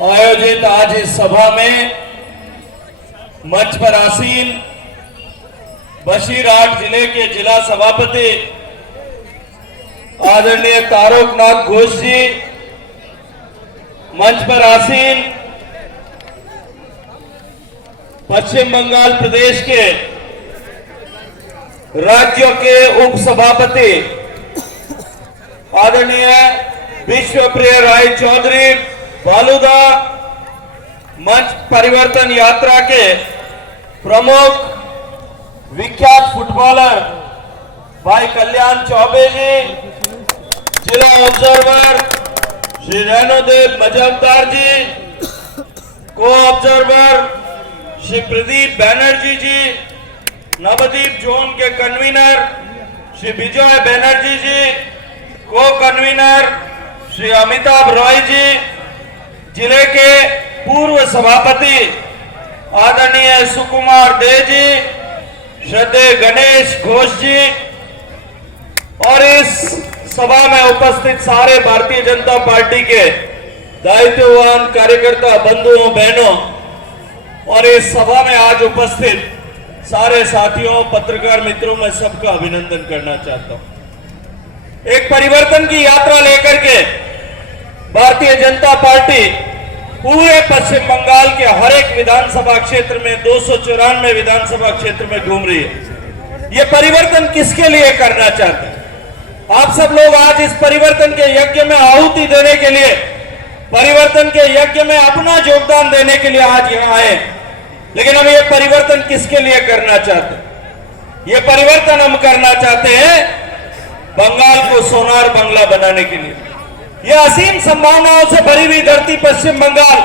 आयोजित आज इस सभा में मंच पर आसीन बशीरहाट जिले के जिला सभापति आदरणीय तारकनाथ घोष जी, मंच पर आसीन पश्चिम बंगाल प्रदेश के राज्यों के उप सभापति आदरणीय विश्वप्रिय राय चौधरी बालूदा, मंच परिवर्तन यात्रा के प्रमुख विख्यात फुटबॉलर भाई कल्याण चौबे जी, जिला ऑब्जर्वर श्री रेणुदेव मजमदार जी, को ऑब्जर्वर श्री प्रदीप बैनर्जी जी, नवदीप जोन के कन्वीनर श्री विजय बैनर्जी जी, को कन्वीनर श्री अमिताभ रॉय जी, जिले के पूर्व सभापति आदरणीय सुकुमार दे जी, श्रद्धेय गणेश घोष जी और इस सभा में उपस्थित सारे भारतीय जनता पार्टी के दायित्ववान कार्यकर्ता बंधुओं बहनों और इस सभा में आज उपस्थित सारे साथियों पत्रकार मित्रों में सबका अभिनंदन करना चाहता हूं। एक परिवर्तन की यात्रा लेकर के भारतीय जनता पार्टी पूरे पश्चिम बंगाल के हर एक विधानसभा क्षेत्र में 294 विधानसभा क्षेत्र में घूम रही है। ये परिवर्तन किसके लिए करना चाहते हैं? आप सब लोग आज इस परिवर्तन के यज्ञ में आहुति देने के लिए, परिवर्तन के यज्ञ में अपना योगदान देने के लिए आज यहाँ आए। लेकिन हम ये परिवर्तन किसके लिए करना चाहते हैं? ये परिवर्तन हम करना चाहते हैं बंगाल को सोनार बांग्ला बनाने के लिए। ये असीम संभावनाओं से भरी हुई धरती पश्चिम बंगाल,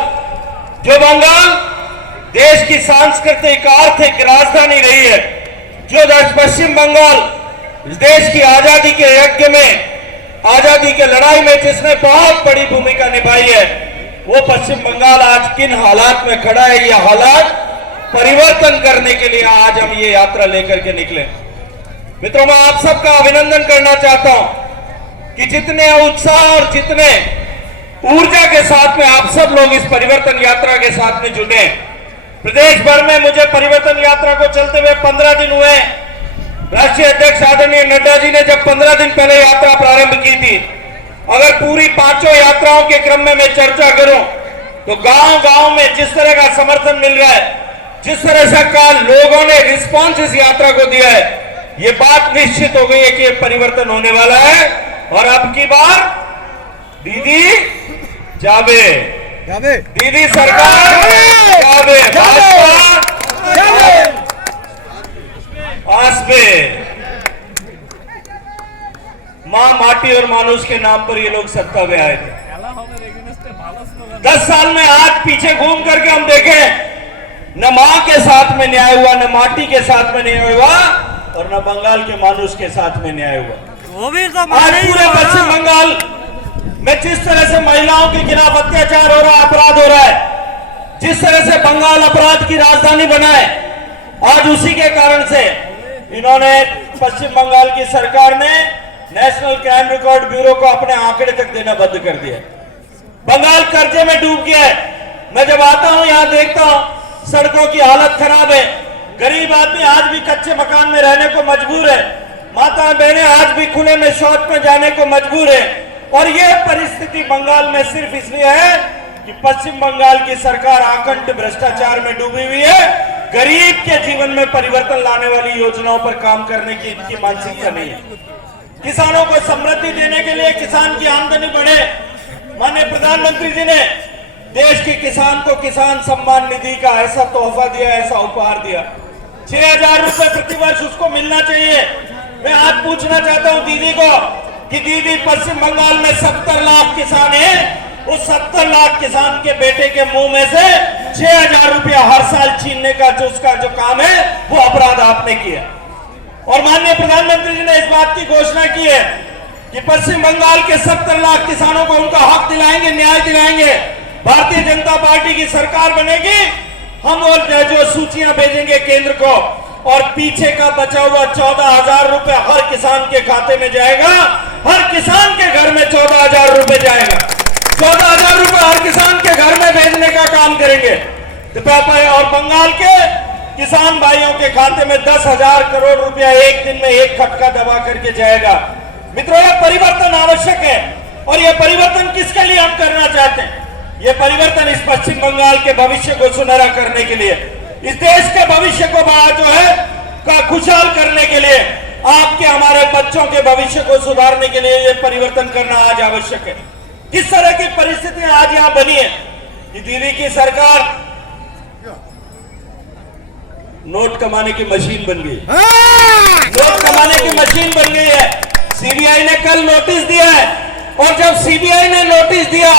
जो बंगाल देश की सांस्कृतिक आर्थिक राजधानी रही है, जो पश्चिम बंगाल इस देश की आजादी के यज्ञ में, आजादी के लड़ाई में जिसने बहुत बड़ी भूमिका निभाई है, वो पश्चिम बंगाल आज किन हालात में खड़ा है। ये हालात परिवर्तन करने के लिए आज हम ये यात्रा लेकर के निकले। मित्रों, मैं आप सबका अभिनंदन करना चाहता हूं कि जितने उत्साह और जितने ऊर्जा के साथ में आप सब लोग इस परिवर्तन यात्रा के साथ में जुटे। प्रदेश भर में मुझे परिवर्तन यात्रा को चलते हुए 15 दिन हुए। राष्ट्रीय अध्यक्ष आदरणीय नड्डा जी ने जब 15 दिन पहले यात्रा प्रारंभ की थी, अगर पूरी पांचों यात्राओं के क्रम में मैं चर्चा करूं तो गांव गांव में जिस तरह का समर्थन मिल रहा है, जिस तरह से का लोगों ने रिस्पांस इस यात्रा को दिया है, ये बात निश्चित हो गई है कि परिवर्तन होने वाला है। और अब की बार दीदी जावे, दीदी सरकार जावे, भाजपा आसबे। मां माटी और मानुष के नाम पर ये लोग सत्ता में आए थे। 10 साल में आज पीछे घूम करके हम देखें, न मां के साथ में न्याय हुआ, न माटी के साथ में न्याय हुआ और न बंगाल के मानुष के साथ में न्याय हुआ। आज पूरे पश्चिम बंगाल में जिस तरह से महिलाओं के खिलाफ अत्याचार हो रहा है, अपराध हो रहा है, जिस तरह से बंगाल अपराध की राजधानी बना है, आज उसी के कारण से इन्होंने, पश्चिम बंगाल की सरकार ने नेशनल क्राइम रिकॉर्ड ब्यूरो को अपने आंकड़े तक देना बंद कर दिया। बंगाल कर्जे में डूब गया है। मैं जब आता हूं यहां देखता हूं सड़कों की हालत खराब है, गरीब आदमी आज भी कच्चे मकान में रहने को मजबूर है, माता बहनें आज भी खुले में शौच में जाने को मजबूर है। और यह परिस्थिति बंगाल में सिर्फ इसलिए है कि पश्चिम बंगाल की सरकार आकंठ भ्रष्टाचार में डूबी हुई है। गरीब के जीवन में परिवर्तन लाने वाली योजनाओं पर काम करने की इनकी मानसिकता नहीं है। किसानों को समृद्धि देने के लिए, किसान की आमदनी बढ़े, माननीय प्रधानमंत्री जी ने देश के किसान को किसान सम्मान निधि का ऐसा तोहफा दिया, ऐसा उपहार दिया। 6,000 रुपए प्रतिवर्ष उसको मिलना चाहिए। मैं आज पूछना चाहता हूं दीदी को कि दीदी, पश्चिम बंगाल में 70 लाख किसान हैं, उस 70 लाख किसान के बेटे के मुंह में से 6,000 रुपया हर साल छीनने का जो उसका जो काम है, वो अपराध आपने किया। और माननीय प्रधानमंत्री जी ने इस बात की घोषणा की है कि पश्चिम बंगाल के 70 लाख किसानों को उनका हक दिलाएंगे, न्याय दिलाएंगे। भारतीय जनता पार्टी की सरकार बनेगी, हम और जो सूचियां भेजेंगे केंद्र को, और पीछे का बचा हुआ 14,000 रुपए हर किसान के खाते में जाएगा। हर किसान के घर में 14,000 रुपए जाएगा। 14,000 रुपए हर किसान के घर में भेज कृपया पाए, और बंगाल के किसान भाइयों के खाते में 10,000 करोड़ रुपया एक दिन में एक खटका दबा करके जाएगा। मित्रों, यह परिवर्तन आवश्यक है, और यह परिवर्तन किसके लिए हम करना चाहते हैं? यह परिवर्तन इस पश्चिम बंगाल के भविष्य को सुनहरा करने के लिए, इस देश के भविष्य को जो है का खुशहाल करने के लिए, आपके हमारे बच्चों के भविष्य को सुधारने के लिए यह परिवर्तन करना आज आवश्यक है। किस तरह की परिस्थितियां आज यहां बनी है कि दीदी की सरकार नोट कमाने की मशीन बन गई, नोट कमाने की मशीन बन गई है। सीबीआई ने कल नोटिस दिया है, और जब सीबीआई ने नोटिस दिया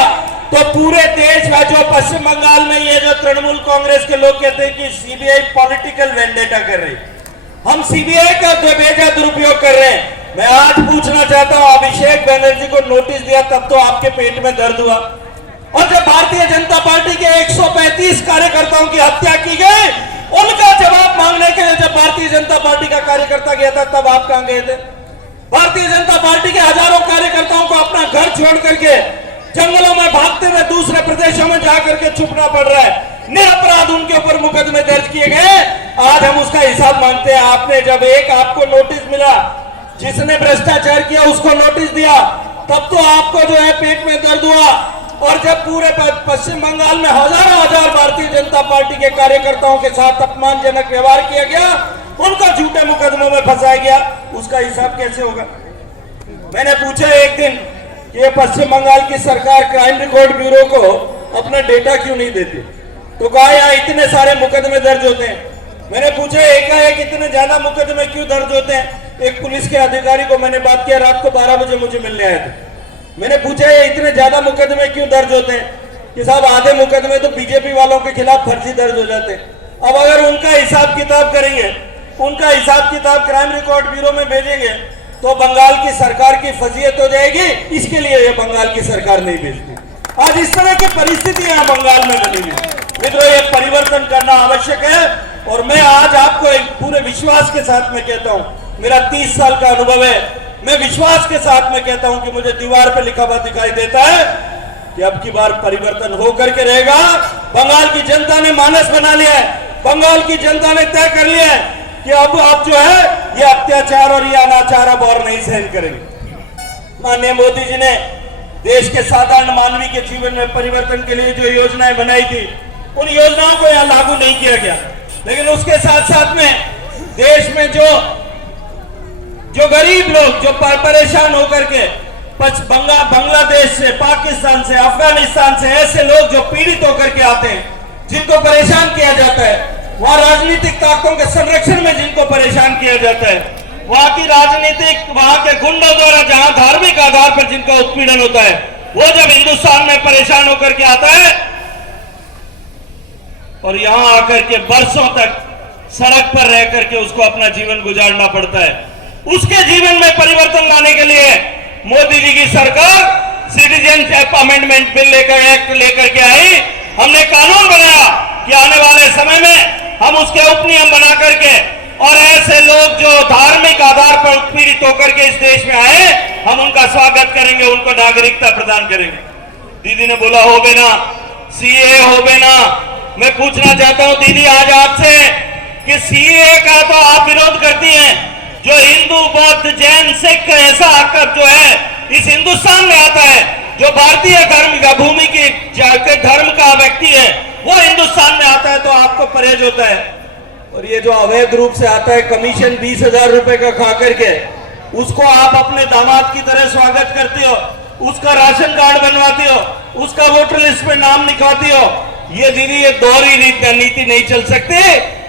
तो पूरे देश में, जो पश्चिम बंगाल में ये जो तृणमूल कांग्रेस के लोग कहते हैं कि सीबीआई पॉलिटिकल वेंडेटा कर रही, हम सीबीआई का बेजा दुरुपयोग कर रहे हैं। मैं आज पूछना चाहता हूं, अभिषेक बनर्जी को नोटिस दिया तब तो आपके पेट में दर्द हुआ, और जब भारतीय जनता पार्टी के 135 कार्यकर्ताओं की हत्या की गई, उनका जवाब मांगने के लिए जब भारतीय जनता पार्टी का कार्यकर्ता गया था, तब आप कहां गए थे? भारतीय जनता पार्टी के हजारों कार्यकर्ताओं को अपना घर छोड़ करके जंगलों में भागते हुए दूसरे प्रदेशों में जाकर के छुपना पड़ रहा है। निरपराध उनके ऊपर मुकदमे दर्ज किए गए, आज हम उसका हिसाब मांगते हैं। आपने जब आपको नोटिस मिला, जिसने भ्रष्टाचार किया उसको नोटिस दिया, तब तो आपको जो है पेट में दर्द हुआ, और जब पूरे पश्चिम बंगाल में हजारों हजार भारतीय जनता पार्टी के कार्यकर्ताओं के साथ अपमानजनक व्यवहार किया गया, उनको झूठे मुकदमों में फंसाया गया, उसका हिसाब कैसे होगा? मैंने पूछा एक दिन कि ये पश्चिम बंगाल की सरकार क्राइम रिकॉर्ड ब्यूरो को अपना डेटा क्यों नहीं देती, तो कहा यहाँ इतने सारे मुकदमे दर्ज होते हैं। मैंने पूछा एकाएक इतने ज्यादा मुकदमे क्यों दर्ज होते हैं? एक पुलिस के अधिकारी को मैंने बात किया, रात को 12 बजे मुझे मिलने आए थे। मैंने पूछा ये इतने ज्यादा मुकदमे क्यों दर्ज होते हैं? कि साहब आधे मुकदमे तो बीजेपी वालों के खिलाफ फर्जी दर्ज हो जाते हैं। अब अगर उनका हिसाब किताब करेंगे, उनका हिसाब किताब क्राइम रिकॉर्ड ब्यूरो में भेजेंगे, तो बंगाल की सरकार की फजीयत हो जाएगी। इसके लिए ये बंगाल की सरकार नहीं भेजती। आज इस तरह की परिस्थिति यहाँ बंगाल में बनी हुई। मित्रों, ये परिवर्तन करना आवश्यक है, और मैं आज आपको एक पूरे विश्वास के साथ में कहता हूँ, मेरा 30 साल का अनुभव है, मैं विश्वास के साथ में कहता हूं कि मुझे दीवार पे लिखा हुआ दिखाई देता है कि अब की बार परिवर्तन होकर के रहेगा। बंगाल की जनता ने मानस बना लिया है, बंगाल की जनता ने तय कर लिया है कि अब आप जो है ये अत्याचार और ये अनाचार अब और नहीं सहन करेंगे। माननीय मोदी जी ने देश के साधारण मानवी के जीवन में परिवर्तन के लिए जो योजनाएं बनाई थी, उन योजनाओं को यहाँ लागू नहीं किया गया, लेकिन उसके साथ साथ में देश में जो गरीब लोग जो परेशान होकर के बांग्लादेश से, पाकिस्तान से, अफगानिस्तान से ऐसे लोग जो पीड़ित होकर के आते हैं, जिनको परेशान किया जाता है, वहां राजनीतिक ताकतों के संरक्षण में जिनको परेशान किया जाता है, वहां की राजनीतिक, वहां के गुंडों द्वारा जहां धार्मिक आधार पर जिनका उत्पीड़न होता है, वो जब हिंदुस्तान में परेशान होकर के आता है और यहां आकर के बरसों तक सड़क पर रह करके उसको अपना जीवन गुजारना पड़ता है, उसके जीवन में परिवर्तन लाने के लिए मोदी जी की सरकार सिटीजनशिप अमेंडमेंट बिल लेकर के आई। हमने कानून बनाया कि आने वाले समय में हम उसके उपनियम बना करके, और ऐसे लोग जो धार्मिक आधार पर उत्पीड़ित होकर के इस देश में आए, हम उनका स्वागत करेंगे, उनको नागरिकता प्रदान करेंगे। दीदी ने बोला हो बे ना, सीए हो बे ना। मैं पूछना चाहता हूं दीदी आज आपसे कि सीए का तो आप विरोध करती हैं, जो हिंदू, बौद्ध, जैन, सिख ऐसा आकर जो है इस हिंदुस्तान में आता है, जो भारतीय धर्म का भूमि की धर्म का व्यक्ति है, वो हिंदुस्तान में आता है तो आपको परहेज होता है। और ये जो अवैध रूप से आता है, कमीशन 20,000 रुपए का खा करके, उसको आप अपने दामाद की तरह स्वागत करते हो, उसका राशन कार्ड बनवाती हो, उसका वोटर लिस्ट में नाम लिखवाती हो। ये दीदी ये दोहरी नीति नहीं चल सकती।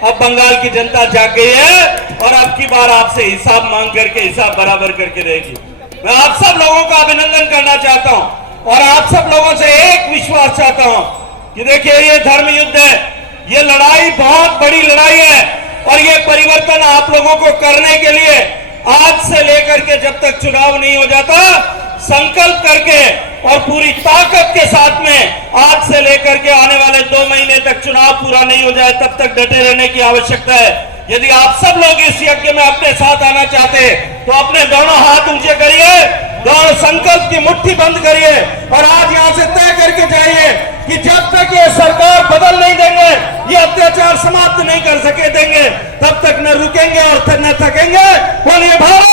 अब बंगाल की जनता जाग गई है, और अब की बार आपसे हिसाब मांग करके हिसाब बराबर करके रहेगी। मैं आप सब लोगों का अभिनंदन करना चाहता हूं, और आप सब लोगों से एक विश्वास चाहता हूं कि देखिए ये धर्म युद्ध है, ये लड़ाई बहुत बड़ी लड़ाई है, और ये परिवर्तन आप लोगों को करने के लिए आज से लेकर के जब तक चुनाव नहीं हो जाता, संकल्प करके और पूरी ताकत के साथ में आज से लेकर के आने वाले 2 महीने तक चुनाव पूरा नहीं हो जाए तब तक डटे रहने की आवश्यकता है। यदि आप सब लोग इस यज्ञ में अपने साथ आना चाहते हैं तो अपने दोनों हाथ ऊंचे करिए, दोनों संकल्प की मुट्ठी बंद करिए, और आज यहां से तय करके जाइए कि जब तक ये सरकार बदल नहीं देंगे, ये अत्याचार समाप्त नहीं कर सके देंगे, तब तक न रुकेंगे और न थकेंगे। बोलिए भारत